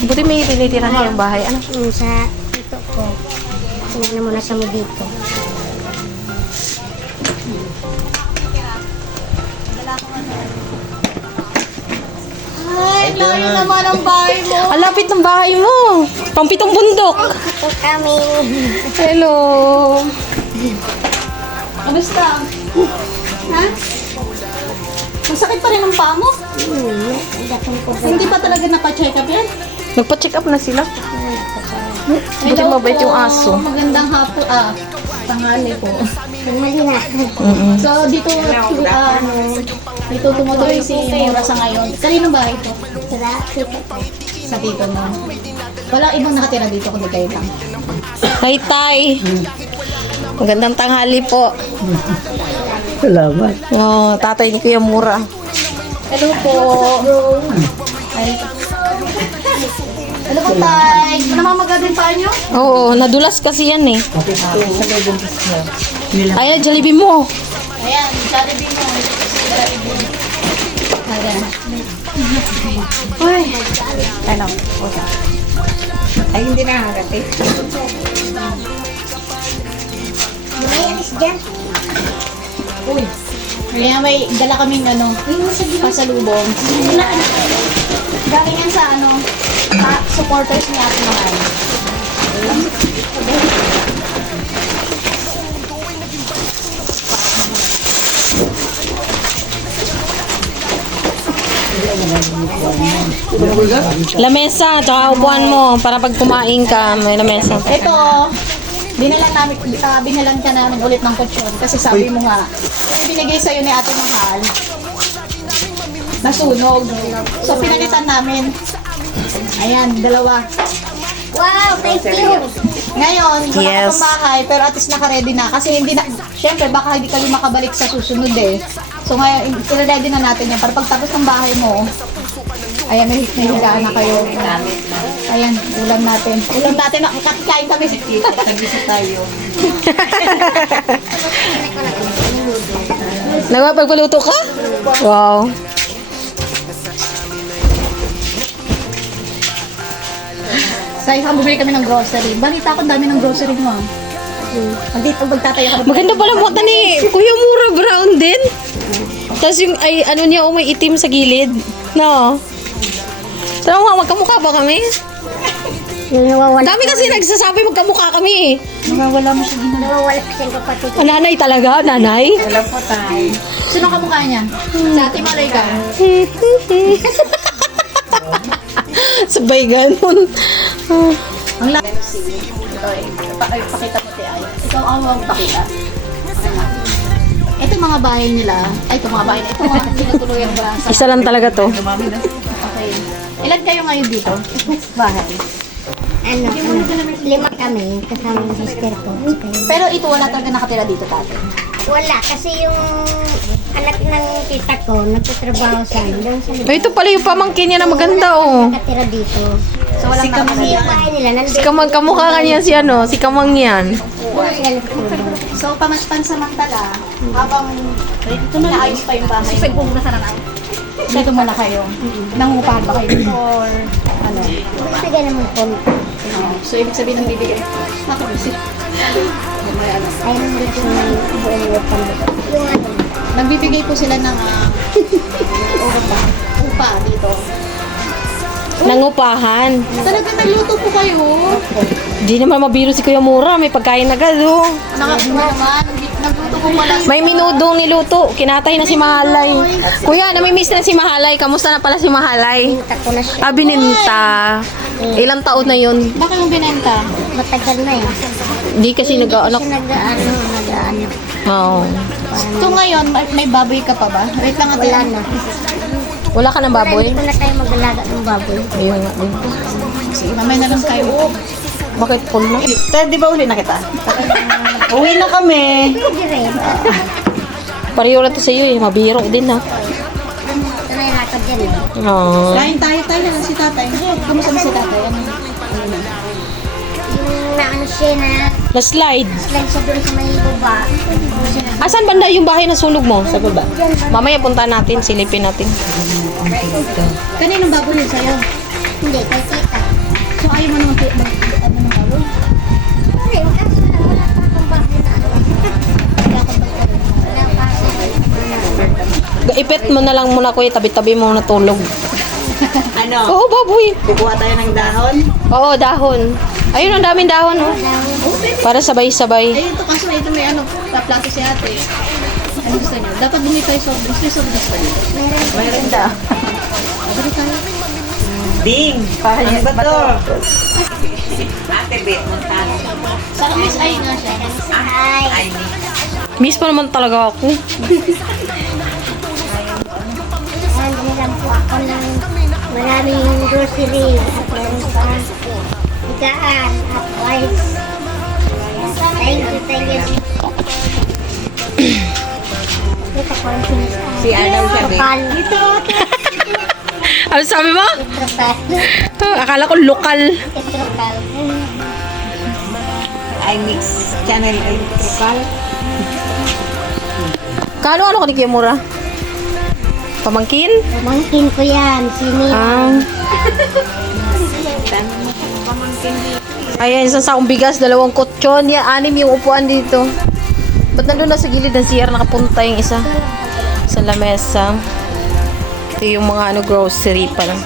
Buti may tinitira na yung bahay. Ano? Sa ito ko. Tingnan na muna kami dito. Ay, layo naman ang bahay mo. Ang lapit ng bahay mo. Pampitong bundok. Ito kami. Hello. Kamusta? Ha? Masakit pa rin ang paa mo? Hindi pa talaga naka-check up yan? Nagpa-check up na sila. Buti mabait yung aso. Magandang hapon. Tanghali po. Mali na. So, dito, dito tumutuloy si Mura sa ngayon. Kanino ba ito? Sira, tito ko. Sa tito mo. Wala ibang nakatira dito kundi kayo lang. Hi, Tay. Magandang tanghali po. Salamat. Oh, tatay ni Kuya Mura. Hello po. Ay. Hello po, Tay. Namamaga din pa nyo? Oo, nadulas kasi yan eh. Ay, Jollibee mo. Ayan, Jollibee mo. Jollibee. Ayan. Ay. Ano? Ay, hindi na hanggatin. May alis dyan. Uy. Kaya may dala kaming pasalubong. Galing yan sa supporters ni Ate Mahal. Lamesa, tsaka upuan mo para pag kumain ka, may lamesa. Ito, binalan ka namin ulit ng kutsyon kasi sabi mo nga, yung binigay sa'yo ni Ate Mahal, nasunog. So, pinalitan namin. Ayan, dalawa. Wow, thank you. Ngayon, wala ka Yes. pang bahay, pero at least naka-ready na. Kasi hindi na, syempre, baka hindi kayo makabalik sa susunod eh. So ngayon, i-ready na natin yan. Para pagtapos ng bahay mo, ayan, may higaan na kayo. Ayan, ulam natin. Ulam natin, kakikain kami. Tag-isa tayo. Nagpapagpaluto ka? Wow. Sa isang bumili kami ng grocery. Balita ko, dami ng grocery mo. Dito, magtatayo ka. Maganda pala mo ni Kuya Mura, brown din. Tapos yung, ay, ano niya, may itim sa gilid. No? Tara mo, magkamukha ba kami? Yung nawawala. Dami kasi nagsasabi magkamukha kami eh. Nawawala mo siya ginagawa. Nawawala kasi yung kapatid. O, nanay talaga, nanay. Wala po tayo. Sino kamukha niya? Sa Ate Malay ka. Sabay ganun. Ang laki. Pakita mo ti ay. Ikaw ang magpakita. Okay na. Ito mga bahay nila. Ay, ito mga bahay. Ito mga tinutuluyan ba sa... Isa lang talaga to. Okay. Ilan kayo ngayon dito? Bahay. Ano, 5 kami, kasama yung sister ko. Pero ito wala talaga nakatira dito dati. Wala, kasi yung anak ng tita ko, nagtatrabaho sa doon sa Ay, ito pala yung pamangkin niya na maganda oh. nakatira dito. So walang Kasi yung bahay nila, Si nandito. Kamang kamukha ka niya si ano, si Kamang yan. Sila nagtulog. So pansamantala, habang naayos pa yung bahay. Sige, bumula na lang. Dito muna kayo. Nangungupahan ba kayo before? Ano? Bigyan naman po. So ibig sabihin ng bibigay. Ako, si Ay, nandito yung buong weapon. Yung ano, nagbibigay po sila ng upa dito. Nangupahan. Talaga nagluto po kayo. Di naman mabiro si Kuya Mura, may pagkain agad oh. Naman, nagluto po pala. May minudong niluto, kinatay na si Mahalay. Kuya, namimiss na si Mahalay. Kamusta na pala si Mahalay? pinta ko na siya. Ah, bininta. Ilang taon na yun? Bakit mo binenta? Matagal na eh. Di kasi nag-aanak. Kasi nag-ano. Oo. So ngayon, may baboy ka pa ba? Wait lang ate. Wala na. Wala ka ng baboy? Hindi ko na tayo mag-alaga ng baboy. Ayun nga. Sige, mamaya na lang kayo. Bakit full na? Di ba uli na kita? Uwi na kami. Hindi rin. Pareho na to sa iyo eh. Mabiro din ha. Ito na yung lakad dyan eh. Oo. Kain tayo na lang si tatay. Kamusta na si tatay? Ano? Yung na ano siya na Na-slide. slide siya doon sa may baba. Asan banda yung bahay na sunog mo? Sa baba. Mamaya punta natin, silipin natin. Kaninong baboy yun sa'yo? Hindi, kay tita. So ayaw mo naman ano ng baboy? Hindi, kaso lang, wala pa akong bahay na ano. Wala pa ako. Ipit mo na lang muna kuya, tabi-tabi mo natulog. Ano? Oo, baboy. Kukuha tayo ng dahon. Oo, dahon. Ayun, ang daming dahon, oh. Para sabay-sabay. Ayun to, kaso ito may ano, plato si ate. Ano gusto niyo? Dapat bumili tayo soft drinks. May soft drinks ba dito? Mayroon da. Bili tayo. Ding! Ano ba to? Ate Bet, Montano. Sa Miss Ay nga siya. Hi. Ay, Miss pa naman talaga ako. Ayan, binilang po ako ng maraming grocery at meron pa higaan at wipes. Thank you. Ito po ang sinisaan. Si Adam siya, Bek. Lokal. Ito. Ano sabi mo? Trokal. Akala ko lokal. Trokal. I mix channel ay lokal. Kano ano ka ni Kimura? Pamangkin? Mangkin ko yan. Sini. Ah. Ayan, isang saong bigas, 2 kutsyon. Yan, 6 yung upuan dito. Ba't nandun na sa gilid ng CR nakapunta yung isa? Sa lamesa. Ito yung mga grocery pa lang.